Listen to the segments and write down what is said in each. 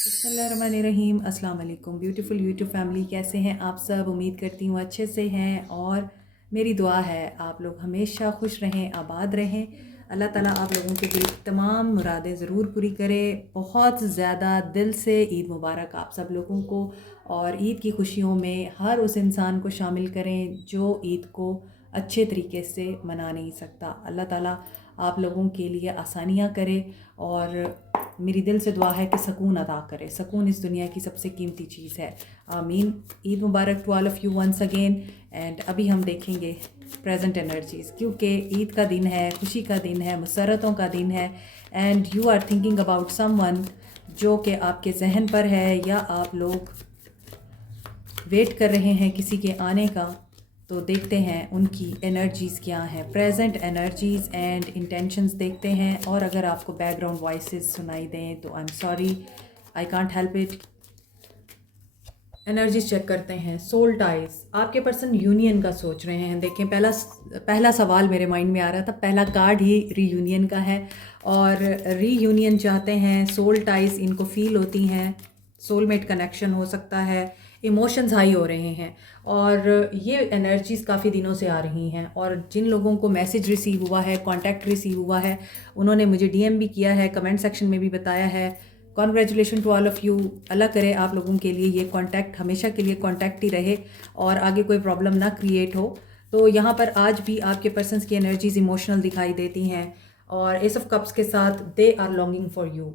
बिस्मिल्लाहिर्रहमानिर्रहीम। अस्सलाम वालेकुम ब्यूटीफुल यूट्यूब फैमिली, कैसे हैं आप सब? उम्मीद करती हूँ अच्छे से हैं और मेरी दुआ है आप लोग हमेशा खुश रहें, आबाद रहें। अल्लाह ताला आप लोगों के दिल की तमाम मुरादें ज़रूर पूरी करे। बहुत ज़्यादा दिल से ईद मुबारक आप सब लोगों को, और ईद की खुशियों में हर उस इंसान को शामिल करें जो ईद को अच्छे तरीके से मना नहीं सकता। अल्लाह ताला आप लोगों के लिए आसानियाँ करे और मेरी दिल से दुआ है कि सुकून अता करे। सुकून इस दुनिया की सबसे कीमती चीज़ है। आमीन। ईद मुबारक to all of you once again. And अभी हम देखेंगे प्रेजेंट एनर्जीज़, क्योंकि ईद का दिन है, खुशी का दिन है, मुसरतों का दिन है। And you are thinking about someone जो कि आपके जहन पर है, या आप लोग वेट कर रहे हैं किसी के आने का। तो देखते हैं उनकी एनर्जीज़ क्या हैं, प्रेजेंट एनर्जीज़ एंड इंटेंशंस देखते हैं। और अगर आपको बैकग्राउंड वॉइसेस सुनाई दें तो I am sorry, I can't help it. Energies check करते हैं। सोल टाइज, आपके पर्सन यूनियन का सोच रहे हैं। देखें, पहला सवाल मेरे माइंड में आ रहा था, पहला कार्ड ही रीयूनियन का है और रीयूनियन चाहते हैं। सोल टाइज इनको फील होती हैं, सोलमेट कनेक्शन हो सकता है, इमोशंस हाई हो रहे हैं और ये एनर्जीज़ काफ़ी दिनों से आ रही हैं। और जिन लोगों को मैसेज रिसीव हुआ है, कांटेक्ट रिसीव हुआ है, उन्होंने मुझे डीएम भी किया है, कमेंट सेक्शन में भी बताया है। Congratulation to all of you. अल्लाह करे आप लोगों के लिए ये कांटेक्ट हमेशा के लिए कांटेक्ट ही रहे और आगे कोई प्रॉब्लम ना क्रिएट हो। तो यहाँ पर आज भी आपके पर्सन्स की एनर्जीज़ इमोशनल दिखाई देती हैं और एस ऑफ कप्स के साथ they are longing for you.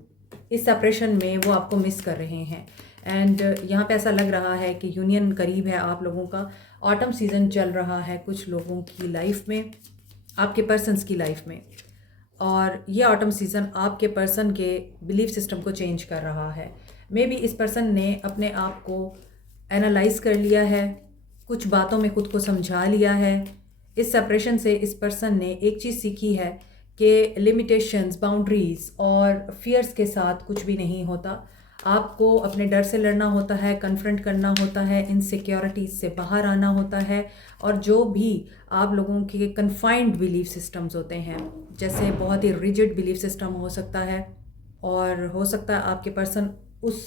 इस सेपरेशन में वो आपको मिस कर रहे हैं। एंड यहाँ पे ऐसा लग रहा है कि यूनियन करीब है आप लोगों का। ऑटम सीज़न चल रहा है कुछ लोगों की लाइफ में, आपके पर्सन्स की लाइफ में, और ये ऑटम सीज़न आपके पर्सन के बिलीफ सिस्टम को चेंज कर रहा है। मे बी इस पर्सन ने अपने आप को एनालाइज कर लिया है, कुछ बातों में खुद को समझा लिया है। इस सेपरेशन से इस पर्सन ने एक चीज़ सीखी है कि लिमिटेशंस, बाउंड्रीज़ और फियर्स के साथ कुछ भी नहीं होता। आपको अपने डर से लड़ना होता है, कन्फ्रंट करना होता है, इनसिक्योरिटीज़ से बाहर आना होता है। और जो भी आप लोगों के कन्फाइंड बिलीफ सिस्टम्स होते हैं, जैसे बहुत ही रिजिड बिलीफ सिस्टम हो सकता है, और हो सकता है आपके पर्सन उस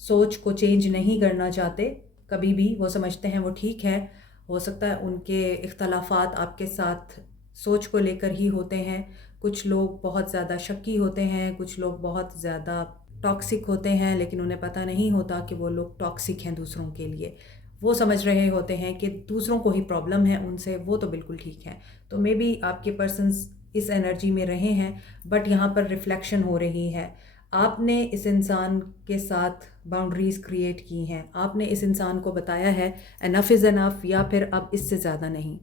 सोच को चेंज नहीं करना चाहते कभी भी, वो समझते हैं वो ठीक है। हो सकता है उनके इख्तलाफात आपके साथ सोच को लेकर ही होते हैं। कुछ लोग बहुत ज़्यादा शक्की होते हैं, कुछ लोग बहुत ज़्यादा टॉक्सिक होते हैं, लेकिन उन्हें पता नहीं होता कि वो लोग टॉक्सिक हैं दूसरों के लिए। वो समझ रहे होते हैं कि दूसरों को ही प्रॉब्लम है उनसे, वो तो बिल्कुल ठीक है। तो मे बी आपके पर्सन्स इस एनर्जी में रहे हैं, बट यहाँ पर रिफ्लेक्शन हो रही है। आपने इस इंसान के साथ बाउंड्रीज़ क्रिएट की हैं, आपने इस इंसान को बताया है एनफ इज़ एनफ, या फिर अब इससे ज़्यादा नहीं।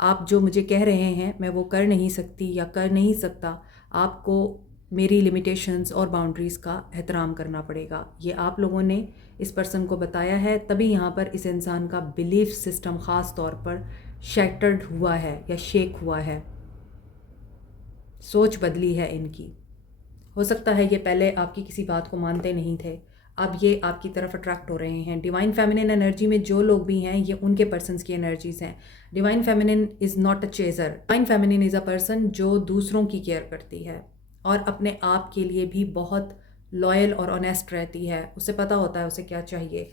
आप जो मुझे कह रहे हैं मैं वो कर नहीं सकती या कर नहीं सकता, आपको मेरी लिमिटेशंस और बाउंड्रीज़ का एहतराम करना पड़ेगा। ये आप लोगों ने इस पर्सन को बताया है, तभी यहाँ पर इस इंसान का बिलीफ सिस्टम ख़ास तौर पर शैटर्ड हुआ है या शेक हुआ है। सोच बदली है इनकी। हो सकता है ये पहले आपकी किसी बात को मानते नहीं थे, अब ये आपकी तरफ अट्रैक्ट हो रहे हैं। डिवाइन फेमिनिन एनर्जी में जो लोग भी हैं, ये उनके पर्सन्स की एनर्जीज़ हैं। Divine feminine is not a chaser. Divine feminine is a person जो दूसरों की केयर करती है और अपने आप के लिए भी बहुत लॉयल और ऑनेस्ट रहती है। उसे पता होता है उसे क्या चाहिए।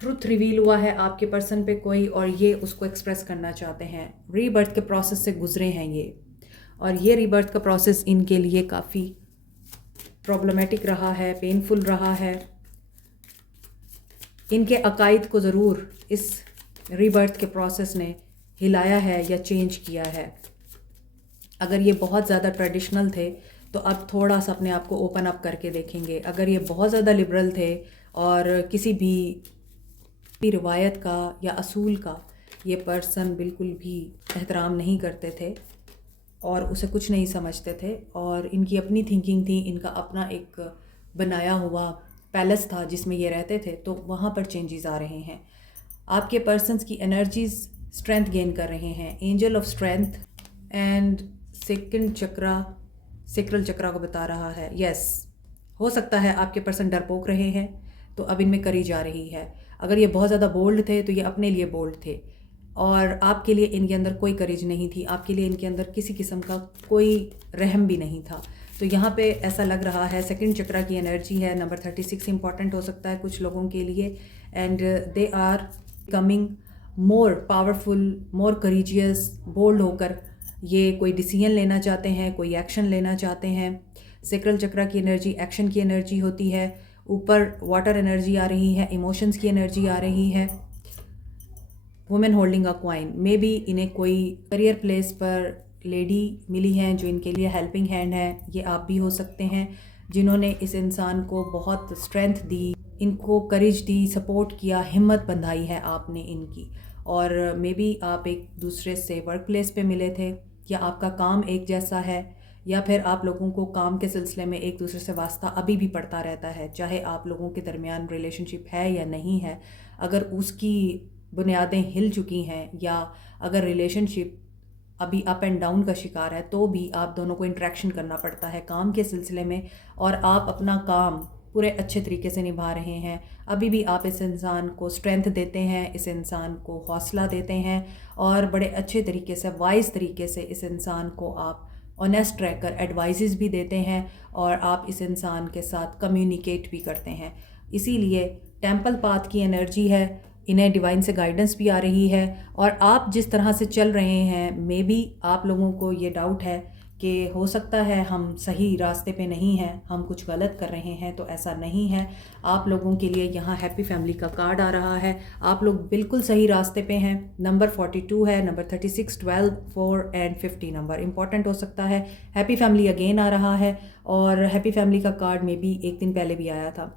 ट्रुथ रिवील हुआ है आपके पर्सन पे कोई, और ये उसको एक्सप्रेस करना चाहते हैं। रीबर्थ के प्रोसेस से गुजरे हैं ये, और ये रीबर्थ का प्रोसेस इनके लिए काफ़ी प्रॉब्लमेटिक रहा है, पेनफुल रहा है। इनके अकायद को ज़रूर इस रीबर्थ के प्रोसेस ने हिलाया है या चेंज किया है। अगर ये बहुत ज़्यादा ट्रेडिशनल थे तो अब थोड़ा सा अपने आप को ओपन अप करके देखेंगे। अगर ये बहुत ज़्यादा लिबरल थे और किसी भी रिवायत का या असूल का ये पर्सन बिल्कुल भी एहतराम नहीं करते थे और उसे कुछ नहीं समझते थे, और इनकी अपनी थिंकिंग थी, इनका अपना एक बनाया हुआ पैलेस था जिसमें ये रहते थे, तो वहाँ पर चेंजेस आ रहे हैं। आपके पर्सन्स की एनर्जीज स्ट्रेंथ गेन कर रहे हैं। Angel of strength and second chakra, sacral chakra को बता रहा है। यस, हो सकता है आपके पर्सन डरपोक रहे हैं, तो अब इनमें करी जा रही है। अगर ये बहुत ज़्यादा बोल्ड थे तो ये अपने लिए बोल्ड थे, और आपके लिए इनके अंदर कोई करेज नहीं थी, आपके लिए इनके अंदर किसी किस्म का कोई रहम भी नहीं था। तो यहाँ पे ऐसा लग रहा है सेकंड चक्रा की एनर्जी है, नंबर 36 इंपॉर्टेंट हो सकता है कुछ लोगों के लिए, and they are coming more powerful, more courageous, bold होकर ये कोई डिसीजन लेना चाहते हैं, कोई एक्शन लेना चाहते हैं। सेक्रल चक्रा की एनर्जी एक्शन की एनर्जी होती है, ऊपर वाटर एनर्जी आ रही है, इमोशंस की एनर्जी आ रही है। Women holding a coin, may be इन्हें कोई करियर प्लेस पर लेडी मिली हैं जो इनके लिए हेल्पिंग हैंड है। ये आप भी हो सकते हैं जिन्होंने इस इंसान को बहुत स्ट्रेंथ दी, इनको करेज दी, सपोर्ट किया, हिम्मत बंधाई है आपने इनकी। और मे बी आप एक दूसरे से वर्क प्लेस पे मिले थे, या आपका काम एक जैसा है, या फिर आप लोगों को काम के सिलसिले में एक दूसरे से वास्ता अभी भी पड़ता रहता है, चाहे आप लोगों के दरमियान रिलेशनशिप है या नहीं है। अगर उसकी बुनियादें हिल चुकी हैं या अगर रिलेशनशिप अभी अप एंड डाउन का शिकार है, तो भी आप दोनों को इंटरेक्शन करना पड़ता है काम के सिलसिले में, और आप अपना काम पूरे अच्छे तरीके से निभा रहे हैं। अभी भी आप इस इंसान को स्ट्रेंथ देते हैं, इस इंसान को हौसला देते हैं, और बड़े अच्छे तरीके से, वाइज तरीके से इस इंसान को आप ऑनेस्ट रहकर एडवाइजेस भी देते हैं, और आप इस इंसान के साथ कम्युनिकेट भी करते हैं। इसीलिए टेंपल पाथ की एनर्जी है, इन्हें डिवाइन से गाइडेंस भी आ रही है, और आप जिस तरह से चल रहे हैं, मे बी आप लोगों को ये डाउट है कि हो सकता है हम सही रास्ते पे नहीं हैं, हम कुछ गलत कर रहे हैं। तो ऐसा नहीं है। आप लोगों के लिए यहाँ हैप्पी फैमिली का कार्ड आ रहा है, आप लोग बिल्कुल सही रास्ते पे हैं। नंबर 42 है, नंबर 36, 12, 4 एंड 50 नंबर इंपॉर्टेंट हो सकता है। हैप्पी फैमिली अगेन आ रहा है, और हैप्पी फैमिली का कार्ड में भी एक दिन पहले भी आया था।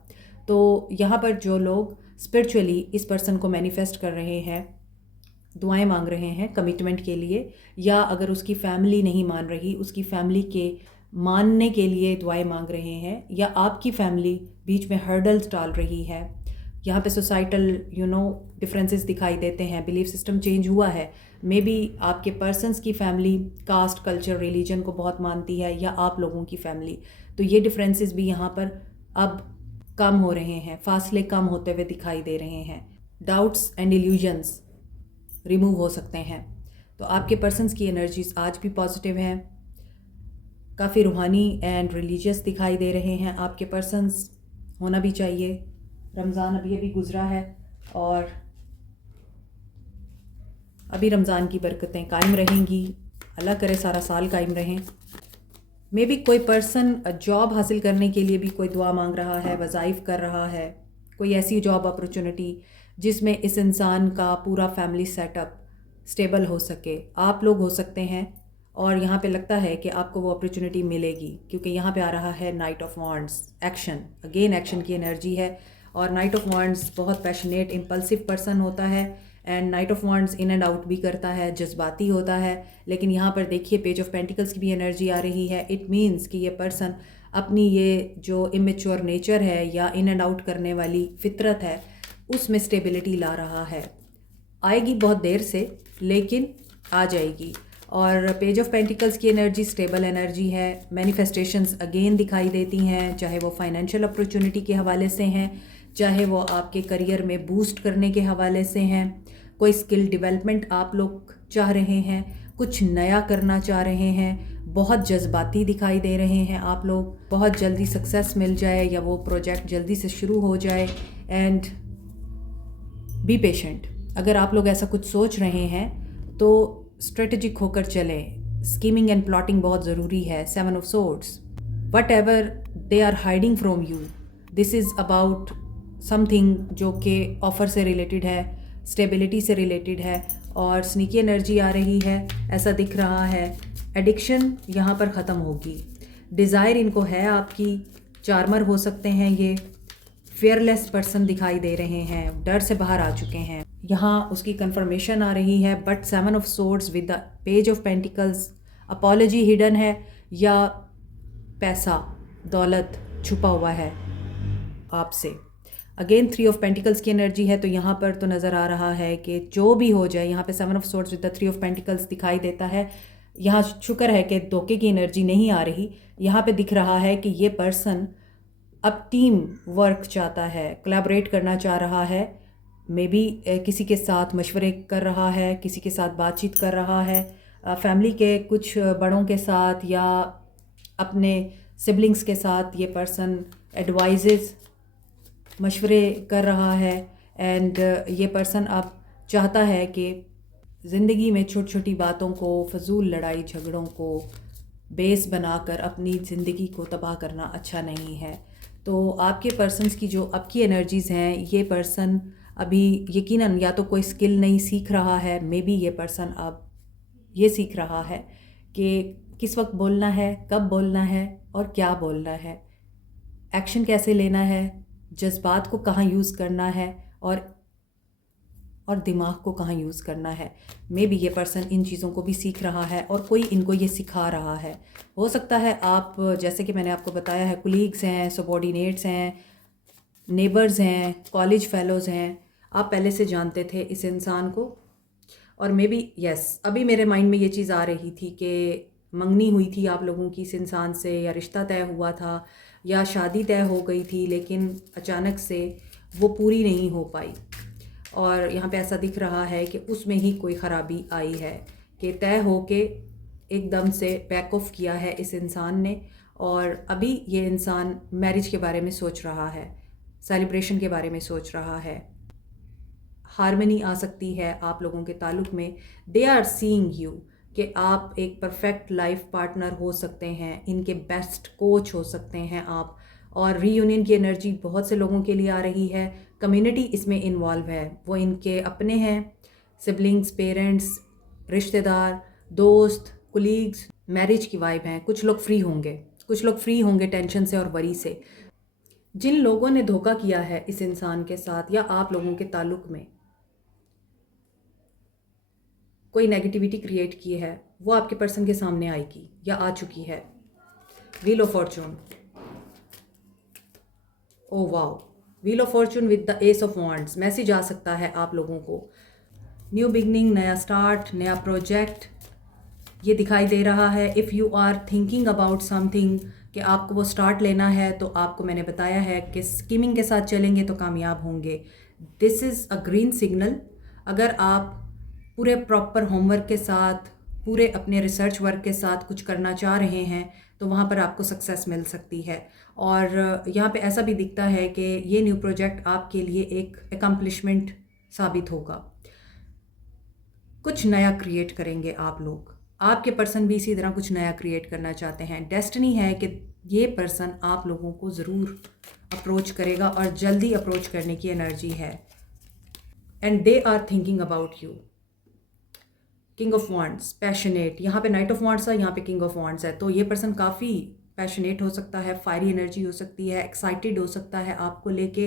तो यहाँ पर जो लोग स्पिरिचुअली इस पर्सन को मैनिफेस्ट कर रहे हैं, दुआएं मांग रहे हैं कमिटमेंट के लिए, या अगर उसकी फैमिली नहीं मान रही, उसकी फैमिली के मानने के लिए दुआएं मांग रहे हैं, या आपकी फैमिली बीच में हर्डल्स डाल रही है। यहाँ पे सोसाइटल डिफरेंसेस दिखाई देते हैं, बिलीफ सिस्टम चेंज हुआ है। मे बी आपके पर्सन्स की फैमिली कास्ट, कल्चर, रिलीजन को बहुत मानती है, या आप लोगों की फैमिली। तो ये डिफरेंसेस भी यहाँ पर अब कम हो रहे हैं, फासले कम होते हुए दिखाई दे रहे हैं। डाउट्स एंड इल्यूजन्स रिमूव हो सकते हैं। तो आपके पर्सन्स की एनर्जीज आज भी पॉजिटिव हैं, काफ़ी रूहानी एंड रिलीजियस दिखाई दे रहे हैं। आपके पर्सन्स होना भी चाहिए। रमज़ान अभी अभी गुज़रा है, और अभी रमज़ान की बरकतें कायम रहेंगी। अल्लाह करे सारा साल कायम रहें। मे बी कोई पर्सन जॉब हासिल करने के लिए भी कोई दुआ मांग रहा है, वज़ाइफ कर रहा है, कोई ऐसी जॉब अपॉर्चुनिटी जिसमें इस इंसान का पूरा फैमिली सेटअप स्टेबल हो सके। आप लोग हो सकते हैं, और यहाँ पे लगता है कि आपको वो अपॉर्चुनिटी मिलेगी, क्योंकि यहाँ पे आ रहा है night of wands, action, again action की एनर्जी है। और नाइट ऑफ वॉन्ड्स बहुत पैशनेट, इम्पल्सिव पर्सन होता है, and night of wands in and out भी करता है, जज्बाती होता है। लेकिन यहाँ पर देखिए पेज ऑफ पेंटिकल्स की भी एनर्जी आ रही है। इट मीन्स कि ये पर्सन अपनी ये जो इमेच्योर नेचर है या इन एंड आउट करने वाली फितरत है, उसमें स्टेबिलिटी ला रहा है। आएगी बहुत देर से, लेकिन आ जाएगी। और पेज ऑफ पेंटिकल्स की एनर्जी स्टेबल एनर्जी है। मैनिफेस्टेशंस अगेन दिखाई देती हैं, चाहे वो फाइनेंशियल अपॉर्चुनिटी के हवाले से हैं, चाहे वो आपके करियर में बूस्ट करने के हवाले से हैं, कोई स्किल डेवलपमेंट आप लोग चाह रहे हैं, कुछ नया करना चाह रहे हैं, बहुत जज्बाती दिखाई दे रहे हैं आप लोग, बहुत जल्दी सक्सेस मिल जाए या वो प्रोजेक्ट जल्दी से शुरू हो जाए। And be patient. अगर आप लोग ऐसा कुछ सोच रहे हैं तो स्ट्रेटेजिक होकर चलें। स्कीमिंग एंड प्लॉटिंग बहुत ज़रूरी है। 7 of swords, whatever they are hiding from you, this is about something जो कि ऑफ़र से रिलेटेड है, स्टेबिलिटी से रिलेटेड है, और स्नीकी एनर्जी आ रही है। ऐसा दिख रहा है एडिक्शन यहाँ पर ख़त्म होगी। डिज़ायर इनको है आपकी, चार्मर हो सकते हैं ये, फेयरलेस पर्सन दिखाई दे रहे हैं, डर से बाहर आ चुके हैं। यहाँ उसकी कंफर्मेशन आ रही है। But 7 of swords with the page of pentacles, apology hidden है, या पैसा, दौलत छुपा हुआ है आपसे। अगेन 3 ऑफ पेंटिकल्स की एनर्जी है। तो यहाँ पर तो नज़र आ रहा है कि जो भी हो जाए, यहाँ पे 7 of swords with the 3 of pentacles दिखाई देता है। यहाँ शुक्र है कि धोखे की एनर्जी नहीं आ रही। यहाँ पे दिख रहा है कि ये पर्सन अब टीम वर्क चाहता है, कोलैबोरेट करना चाह रहा है। मे बी किसी के साथ मशवरे कर रहा है, किसी के साथ बातचीत कर रहा है, फैमिली के कुछ बड़ों के साथ, या अपने सिबलिंग्स के साथ ये पर्सन एडवाइजेस मशवरे कर रहा है एंड ये पर्सन अब चाहता है कि ज़िंदगी में छोटी छोटी बातों को, फजूल लड़ाई झगड़ों को बेस बनाकर अपनी ज़िंदगी को तबाह करना अच्छा नहीं है। तो आपके पर्सन्स की जो अब की एनर्जीज़ हैं, ये पर्सन अभी यकीनन या तो कोई स्किल नहीं सीख रहा है, मे बी ये पर्सन अब ये सीख रहा है कि किस वक्त बोलना है, कब बोलना है और क्या बोलना है, एक्शन कैसे लेना है, जज्बात को कहाँ यूज़ करना है और दिमाग को कहाँ यूज़ करना है। मे बी ये पर्सन इन चीज़ों को भी सीख रहा है और कोई इनको ये सिखा रहा है। हो सकता है आप, जैसे कि मैंने आपको बताया है, कुलीग्स हैं, सबॉर्डिनेट्स हैं, नेबर्स हैं, कॉलेज फेलोज़ हैं, आप पहले से जानते थे इस इंसान को। और मे बी यस, अभी मेरे माइंड में ये चीज़ आ रही थी कि मंगनी हुई थी आप लोगों की इस इंसान से, या रिश्ता तय हुआ था, या शादी तय हो गई थी, लेकिन अचानक से वो पूरी नहीं हो पाई। और यहाँ पे ऐसा दिख रहा है कि उसमें ही कोई ख़राबी आई है कि तय हो के एकदम से बैक ऑफ किया है इस इंसान ने, और अभी ये इंसान मैरिज के बारे में सोच रहा है, सेलिब्रेशन के बारे में सोच रहा है। हारमनी आ सकती है आप लोगों के ताल्लुक़ में। दे आर सीइंग यू कि आप एक परफेक्ट लाइफ पार्टनर हो सकते हैं, इनके बेस्ट कोच हो सकते हैं आप। और रीयूनियन की एनर्जी बहुत से लोगों के लिए आ रही है। कम्युनिटी इसमें इन्वॉल्व है, वो इनके अपने हैं, सिबलिंग्स, पेरेंट्स, रिश्तेदार, दोस्त, कुलीग्स। मैरिज की वाइब हैं। कुछ लोग फ्री होंगे टेंशन से और वरी से। जिन लोगों ने धोखा किया है इस इंसान के साथ या आप लोगों के ताल्लुक़ में कोई नेगेटिविटी क्रिएट की है, वो आपके पर्सन के सामने आएगी या आ चुकी है। Wheel of fortune, oh wow, wheel of fortune with the ace of wands. Message आ सकता है आप लोगों को, न्यू बिगनिंग, नया स्टार्ट, नया प्रोजेक्ट ये दिखाई दे रहा है। If you are thinking about something कि आपको वो स्टार्ट लेना है, तो आपको मैंने बताया है कि स्कीमिंग के साथ चलेंगे तो कामयाब होंगे। This is a green signal. अगर आप पूरे प्रॉपर होमवर्क के साथ, पूरे अपने रिसर्च वर्क के साथ कुछ करना चाह रहे हैं, तो वहाँ पर आपको सक्सेस मिल सकती है। और यहाँ पे ऐसा भी दिखता है कि ये न्यू प्रोजेक्ट आपके लिए एक एकम्प्लिशमेंट साबित होगा। कुछ नया क्रिएट करेंगे आप लोग। आपके पर्सन भी इसी तरह कुछ नया क्रिएट करना चाहते हैं। डेस्टिनी है कि ये पर्सन आप लोगों को ज़रूर अप्रोच करेगा और जल्दी अप्रोच करने की एनर्जी है। And they are thinking about you. King of wands, passionate, यहाँ पे नाइट ऑफ वॉन्ड्स है, यहाँ पे किंग ऑफ वॉन्ड्स है। तो ये पर्सन काफ़ी पैशनेट हो सकता है, फायरी एनर्जी हो सकती है, एक्साइटेड हो सकता है आपको लेके,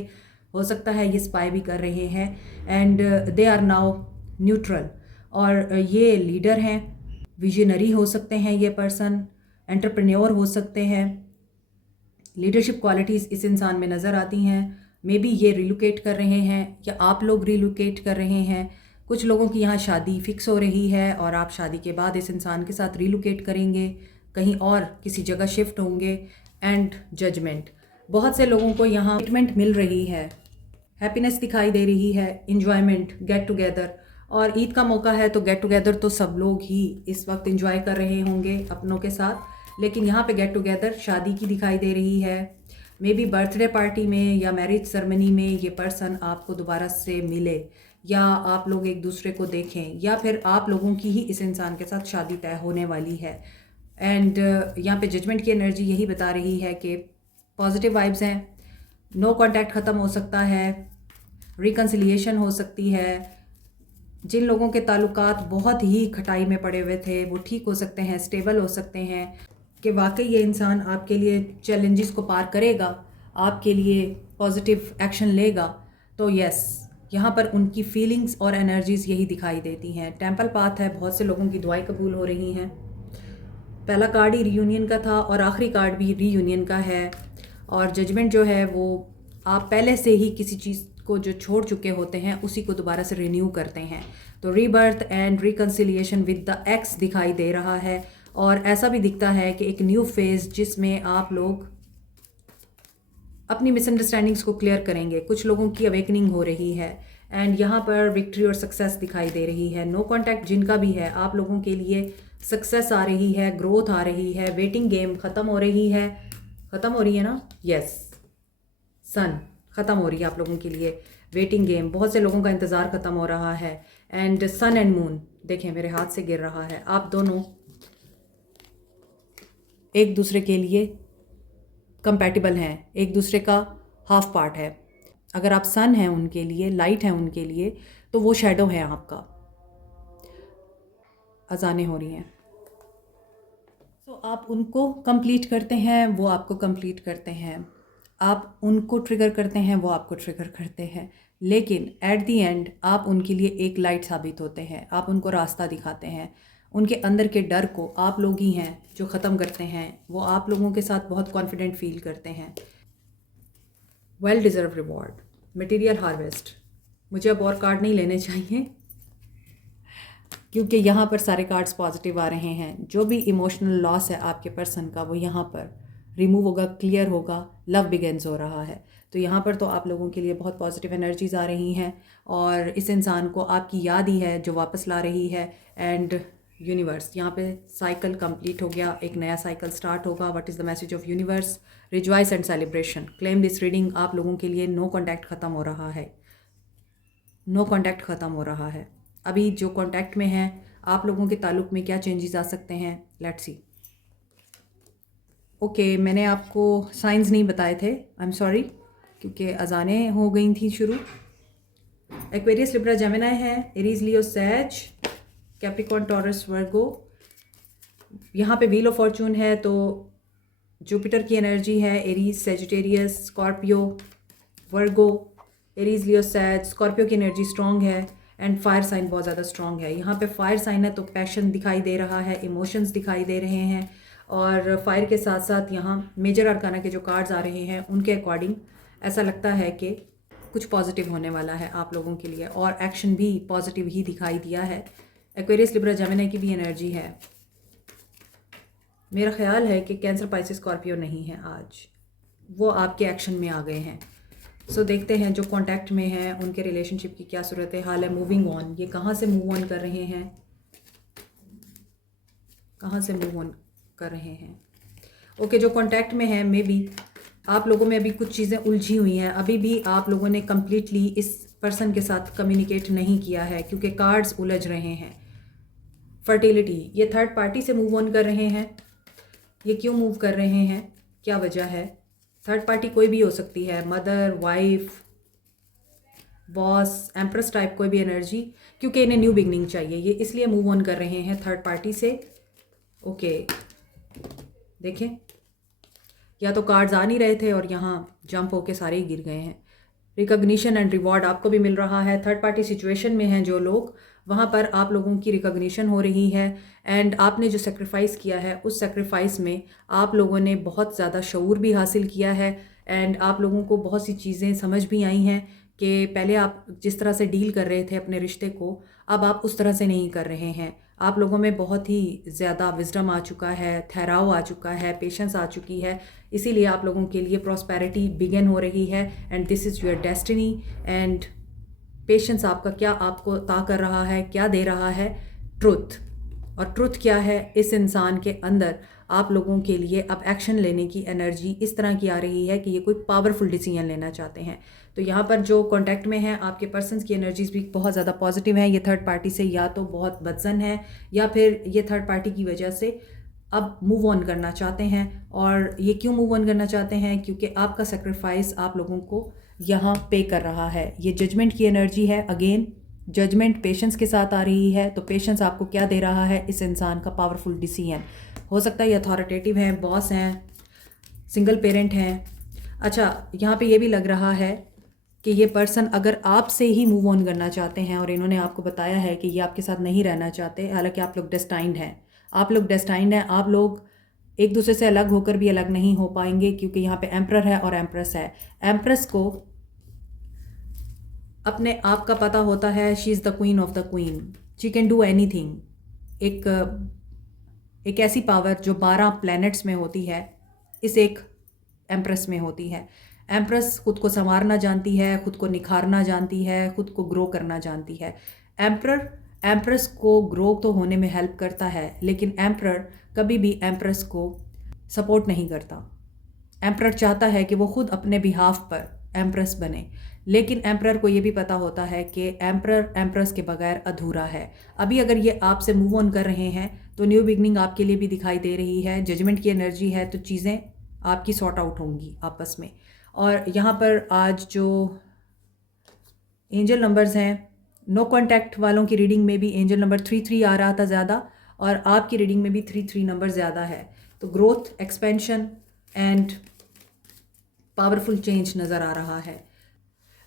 हो सकता है ये स्पाई भी कर रहे हैं। And they are now neutral. और ये लीडर हैं, विजनरी हो सकते हैं ये पर्सन, एंटरप्रेन्योर हो सकते हैं। लीडरशिप क्वालिटीज़ इस इंसान में नज़र आती हैं। मे बी ये रिलोकेट कर रहे हैं या आप लोग रिलोकेट कर रहे हैं। कुछ लोगों की यहाँ शादी फिक्स हो रही है और आप शादी के बाद इस इंसान के साथ रिलोकेट करेंगे, कहीं और किसी जगह शिफ्ट होंगे। एंड जजमेंट, बहुत से लोगों को यहाँ ट्रीटमेंट मिल रही है, हैप्पीनेस दिखाई दे रही है, इन्जॉयमेंट, गेट टुगेदर। और ईद का मौका है तो गेट टुगेदर तो सब लोग ही इस वक्त इंजॉय कर रहे होंगे अपनों के साथ, लेकिन यहाँ पे गेट टुगेदर शादी की दिखाई दे रही है। मे बी बर्थडे पार्टी में या मैरिज सेरेमनी में ये पर्सन आपको दोबारा से मिले, या आप लोग एक दूसरे को देखें, या फिर आप लोगों की ही इस इंसान के साथ शादी तय होने वाली है। एंड यहाँ पे जजमेंट की एनर्जी यही बता रही है कि पॉजिटिव वाइब्स हैं। नो कांटेक्ट ख़त्म हो सकता है, रिकन्सिलिएशन हो सकती है। जिन लोगों के ताल्लुकात बहुत ही खटाई में पड़े हुए थे वो ठीक हो सकते हैं, स्टेबल हो सकते हैं कि वाकई ये इंसान आपके लिए चैलेंजेस को पार करेगा, आपके लिए पॉजिटिव एक्शन लेगा। तो यस, यहाँ पर उनकी फीलिंग्स और एनर्जीज़ यही दिखाई देती हैं। टेंपल पाथ है, बहुत से लोगों की दुआएं कबूल हो रही हैं। पहला कार्ड ही रीयूनियन का था और आखिरी कार्ड भी रीयूनियन का है। और जजमेंट जो है वो आप पहले से ही किसी चीज़ को जो छोड़ चुके होते हैं उसी को दोबारा से रिन्यू करते हैं। तो rebirth and reconciliation with the x दिखाई दे रहा है। और ऐसा भी दिखता है कि एक न्यू फेज़ जिसमें आप लोग अपनी मिसअंडरस्टैंडिंग्स को क्लियर करेंगे। कुछ लोगों की अवेकनिंग हो रही है एंड यहाँ पर विक्ट्री और सक्सेस दिखाई दे रही है। नो कांटेक्ट जिनका भी है, आप लोगों के लिए सक्सेस आ रही है, ग्रोथ आ रही है, वेटिंग गेम ख़त्म हो रही है। ख़त्म हो रही है ना? यस, सन ख़त्म हो रही है आप लोगों के लिए। वेटिंग गेम, बहुत से लोगों का इंतज़ार ख़त्म हो रहा है। एंड सन एंड मून देखें मेरे हाथ से गिर रहा है। आप दोनों एक दूसरे के लिए कंपैटिबल हैं, एक दूसरे का हाफ पार्ट है। अगर आप सन हैं उनके लिए, लाइट हैं उनके लिए, तो वो शेडो है आपका। अजानें हो रही हैं, तो आप उनको कंप्लीट करते हैं, वो आपको कंप्लीट करते हैं। आप उनको ट्रिगर करते हैं, वो आपको ट्रिगर करते हैं। लेकिन एट दी एंड आप उनके लिए एक लाइट साबित होते हैं, आप उनको रास्ता दिखाते हैं। उनके अंदर के डर को आप लोग ही हैं जो ख़त्म करते हैं। वो आप लोगों के साथ बहुत कॉन्फिडेंट फील करते हैं। Well deserve reward, material harvest. मुझे अब और कार्ड नहीं लेने चाहिए क्योंकि यहाँ पर सारे कार्ड्स पॉजिटिव आ रहे हैं। जो भी इमोशनल लॉस है आपके पर्सन का, वो यहाँ पर रिमूव होगा, क्लियर होगा, लव बिगेन्स हो रहा है। तो यहाँ पर तो आप लोगों के लिए बहुत पॉजिटिव एनर्जीज आ रही हैं और इस इंसान को आपकी याद ही है जो वापस ला रही है। एंड यूनिवर्स, यहाँ पे साइकिल कंप्लीट हो गया, एक नया साइकिल स्टार्ट होगा। What is the message of universe? Rejoice and celebration. Claim this reading. आप लोगों के लिए नो कॉन्टैक्ट ख़त्म हो रहा है, नो कॉन्टैक्ट ख़त्म हो रहा है। अभी जो कॉन्टैक्ट में हैं आप लोगों के ताल्लुक़ में क्या चेंजेस आ सकते हैं, लेट्स सी। ओके, मैंने आपको साइंस नहीं बताए थे, आई एम सॉरी, क्योंकि अजानें हो गई थी शुरू। एक्वेरियस, लिब्रा, जेमिनी है, एरीज, लियो, सैज, कैप्रिकॉर्न, टॉरस, वर्गो। यहाँ पे व्हील ऑफ फॉर्चून है तो जुपिटर की एनर्जी है। एरीज, सेजिटेरियस, स्कॉर्पियो, वर्गो। एरीज, लियो, सैज, स्कॉर्पियो की एनर्जी स्ट्रॉन्ग है एंड फायर साइन बहुत ज़्यादा स्ट्रॉन्ग है। यहाँ पे फायर साइन है तो पैशन दिखाई दे रहा है, इमोशंस दिखाई दे रहे हैं। और फायर के साथ साथ यहाँ मेजर अरकाना के जो कार्ड्स आ रहे हैं उनके अकॉर्डिंग ऐसा लगता है कि कुछ पॉजिटिव होने वाला है आप लोगों के लिए, और एक्शन भी पॉजिटिव ही दिखाई दिया है। एक्वेरियस, लिब्रा, जेमिनी की भी एनर्जी है। मेरा ख्याल है कि कैंसर, पाइसेस, स्कॉर्पियो नहीं है आज, वो आपके एक्शन में आ गए हैं। सो देखते हैं जो कांटेक्ट में हैं उनके रिलेशनशिप की क्या सूरत हाल है। मूविंग ऑन, ये कहाँ से मूव ऑन कर रहे हैं, कहाँ से मूव ऑन कर रहे हैं? ओके, जो कांटेक्ट में है, मे बी आप लोगों में अभी कुछ चीज़ें उलझी हुई हैं। अभी भी आप लोगों ने कम्प्लीटली इस पर्सन के साथ कम्युनिकेट नहीं किया है क्योंकि कार्ड्स उलझ रहे हैं। फर्टिलिटी, ये थर्ड पार्टी से मूव ऑन कर रहे हैं। ये क्यों मूव कर रहे हैं, क्या वजह है? थर्ड पार्टी कोई भी हो सकती है, mother, wife, boss, empress type कोई भी एनर्जी, क्योंकि इन्हें न्यू बिगनिंग चाहिए। ये इसलिए मूव ऑन कर रहे हैं थर्ड पार्टी से। ओके, देखें, या तो कार्ड्स आ नहीं रहे थे और यहाँ जंप होके सारे ही गिर गए हैं। रिकॉग्निशन एंड रिवॉर्ड आपको भी मिल रहा है। थर्ड पार्टी सिचुएशन में हैं जो लोग, वहाँ पर आप लोगों की रिकॉग्निशन हो रही है। एंड आपने जो सेक्रीफाइस किया है उस सेक्रीफाइस में आप लोगों ने बहुत ज़्यादा शऊर भी हासिल किया है। एंड आप लोगों को बहुत सी चीज़ें समझ भी आई हैं कि पहले आप जिस तरह से डील कर रहे थे अपने रिश्ते को, अब आप उस तरह से नहीं कर रहे हैं। आप लोगों में बहुत ही ज़्यादा विजडम आ चुका है, ठहराव आ चुका है, पेशेंस आ चुकी है। इसीलिए आप लोगों के लिए प्रॉस्पेरिटी बिगिन हो रही है and this is your destiny. And patience आपका क्या आपको अता कर रहा है, क्या दे रहा है? ट्रुथ। और ट्रुथ क्या है? इस इंसान के अंदर आप लोगों के लिए अब एक्शन लेने की एनर्जी इस तरह की आ रही है कि ये कोई पावरफुल डिसीजन लेना चाहते हैं। तो यहाँ पर जो कांटेक्ट में है आपके पर्सन्स की एनर्जीज भी बहुत ज़्यादा पॉजिटिव हैं। ये थर्ड पार्टी से या तो बहुत बदजन है या फिर ये थर्ड पार्टी की वजह से अब मूव ऑन करना चाहते हैं। और ये क्यों मूव ऑन करना चाहते हैं? क्योंकि आपका सेक्रीफाइस आप लोगों को यहाँ पे कर रहा है। ये जजमेंट की एनर्जी है। अगेन जजमेंट पेशेंस के साथ आ रही है। तो पेशेंस आपको क्या दे रहा है? इस इंसान का पावरफुल डिसीजन हो सकता है। ये अथॉरिटेटिव हैं, बॉस हैं, सिंगल पेरेंट हैं। अच्छा, यहाँ पे ये भी लग रहा है कि ये पर्सन अगर आपसे ही मूव ऑन करना चाहते हैं और इन्होंने आपको बताया है कि ये आपके साथ नहीं रहना चाहते, हालांकि आप लोग डेस्टाइंड हैं, आप लोग डेस्टाइंड हैं, आप लोग एक दूसरे से अलग होकर भी अलग नहीं हो पाएंगे क्योंकि यहाँ पे एम्प्रर है और एम्प्रेस है। एम्प्रेस को अपने आप का पता होता है, she is the queen of the queen, she can do anything. एक ऐसी पावर जो 12 प्लैनेट्स में होती है, इस एक एम्प्रेस में होती है। एम्प्रेस खुद को संवारना जानती है, खुद को निखारना जानती है, खुद को ग्रो करना जानती है। एम्प्रर एम्प्रेस को ग्रो तो होने में हेल्प करता है, लेकिन एम्प्रर कभी भी एम्प्रेस को सपोर्ट नहीं करता। एम्परर चाहता है कि वो खुद अपने बिहाफ पर एम्प्रेस बने, लेकिन एम्परर को ये भी पता होता है कि एम्परर एम्प्रेस के बगैर अधूरा है। अभी अगर ये आपसे मूव ऑन कर रहे हैं तो न्यू बिगनिंग आपके लिए भी दिखाई दे रही है, जजमेंट की एनर्जी है, तो चीज़ें आपकी सॉर्ट आउट होंगी आपस में। और यहाँ पर आज जो एंजल नंबर्स हैं, नो कॉन्टैक्ट वालों की रीडिंग में भी एंजल नंबर 33 आ रहा था ज़्यादा, और आपकी रीडिंग में भी 33 नंबर ज़्यादा है। तो growth, expansion and powerful change नज़र आ रहा है।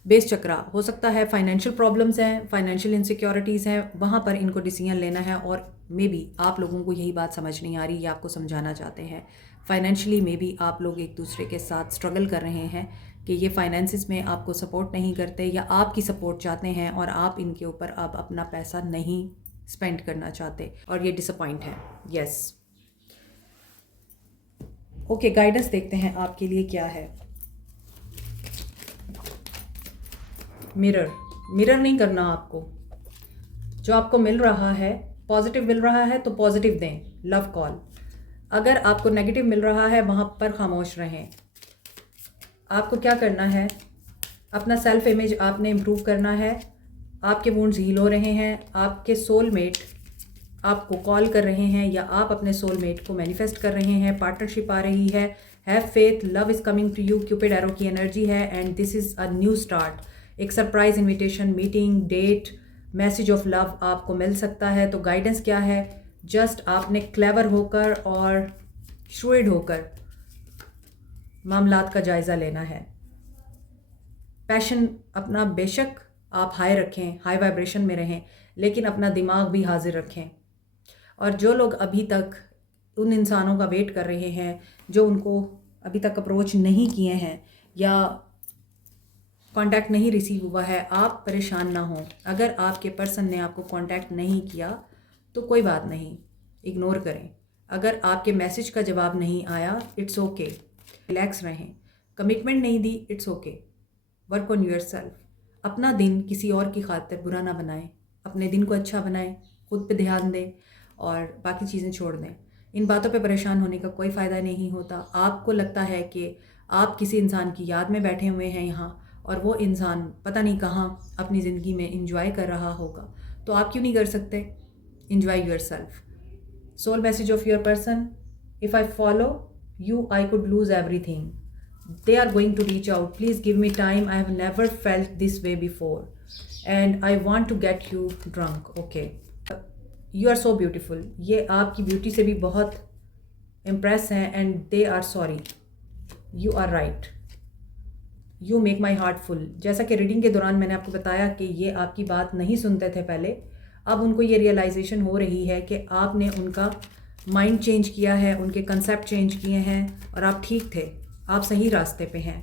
बेस चक्रा हो सकता है, फाइनेंशियल प्रॉब्लम्स हैं, फाइनेंशियल इनसिक्योरिटीज़ हैं, वहाँ पर इनको डिसीजन लेना है। और मे बी आप लोगों को यही बात समझ नहीं आ रही, ये आपको समझाना चाहते हैं। फाइनेंशियली मे बी आप लोग एक दूसरे के साथ स्ट्रगल कर रहे हैं कि ये फाइनेंसिस में आपको सपोर्ट नहीं करते या आपकी सपोर्ट चाहते हैं और आप इनके ऊपर अब अपना पैसा नहीं स्पेंड करना चाहते और ये डिसअपॉइंट है। यस, ओके, गाइडेंस देखते हैं आपके लिए क्या है। मिरर नहीं करना आपको, जो आपको मिल रहा है पॉजिटिव मिल रहा है तो पॉजिटिव दें, लव कॉल। अगर आपको नेगेटिव मिल रहा है वहाँ पर खामोश रहें। आपको क्या करना है, अपना सेल्फ इमेज आपने इम्प्रूव करना है। आपके वुंड्स हील हो रहे हैं, आपके सोलमेट आपको कॉल कर रहे हैं या आप अपने सोलमेट को मैनिफेस्ट कर रहे हैं, पार्टनरशिप आ रही है। Have faith, love is coming to you, cupid arrow की एनर्जी है and this is a new start. एक surprise invitation, meeting, date, message of love आपको मिल सकता है। तो गाइडेंस क्या है, जस्ट आपने क्लेवर होकर और श्रूड होकर मामलात का जायज़ा लेना है। पैशन अपना बेशक आप हाई रखें, हाई वाइब्रेशन में रहें, लेकिन अपना दिमाग भी हाजिर रखें। और जो लोग अभी तक उन इंसानों का वेट कर रहे हैं जो उनको अभी तक अप्रोच नहीं किए हैं या कांटेक्ट नहीं रिसीव हुआ है, आप परेशान ना हों। अगर आपके पर्सन ने आपको कांटेक्ट नहीं किया तो कोई बात नहीं, इग्नोर करें। अगर आपके मैसेज का जवाब नहीं आया, इट्स ओके, रिलैक्स रहें। कमिटमेंट नहीं दी, it's okay, work on yourself. अपना दिन किसी और की खातिर बुरा ना बनाएं, अपने दिन को अच्छा बनाएं, खुद पे ध्यान दें और बाकी चीज़ें छोड़ दें। इन बातों पे परेशान होने का कोई फ़ायदा नहीं होता। आपको लगता है कि आप किसी इंसान की याद में बैठे हुए हैं यहाँ और वो इंसान पता नहीं कहाँ अपनी ज़िंदगी में इंजॉय कर रहा होगा, तो आप क्यों नहीं कर सकते? Enjoy yourself. Soul message of your person, if I follow you I could lose everything. They are going to reach out. Please give me time. I have never felt this way before and I want to get you drunk. Okay, you are so beautiful. ये आपकी beauty से भी बहुत impress हैं and they are sorry. You are right. You make my heart full. जैसा कि reading के दौरान मैंने आपको बताया कि ये आपकी बात नहीं सुनते थे पहले, अब उनको ये रियलाइजेशन हो रही है कि आपने उनका माइंड चेंज किया है, उनके कंसेप्ट चेंज किए हैं और आप ठीक थे, आप सही रास्ते पे हैं।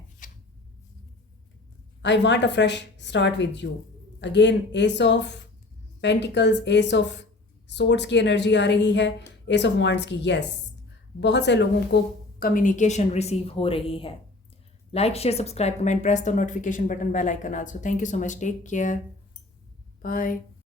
I want a fresh start with you. Again ace of pentacles, ace of swords की एनर्जी आ रही है, एस ऑफ वॉन्ड्स की। यस, बहुत से लोगों को कम्युनिकेशन रिसीव हो रही है। Like, share, subscribe, comment, press the notification button, bell icon also. Thank you so much, take care, bye.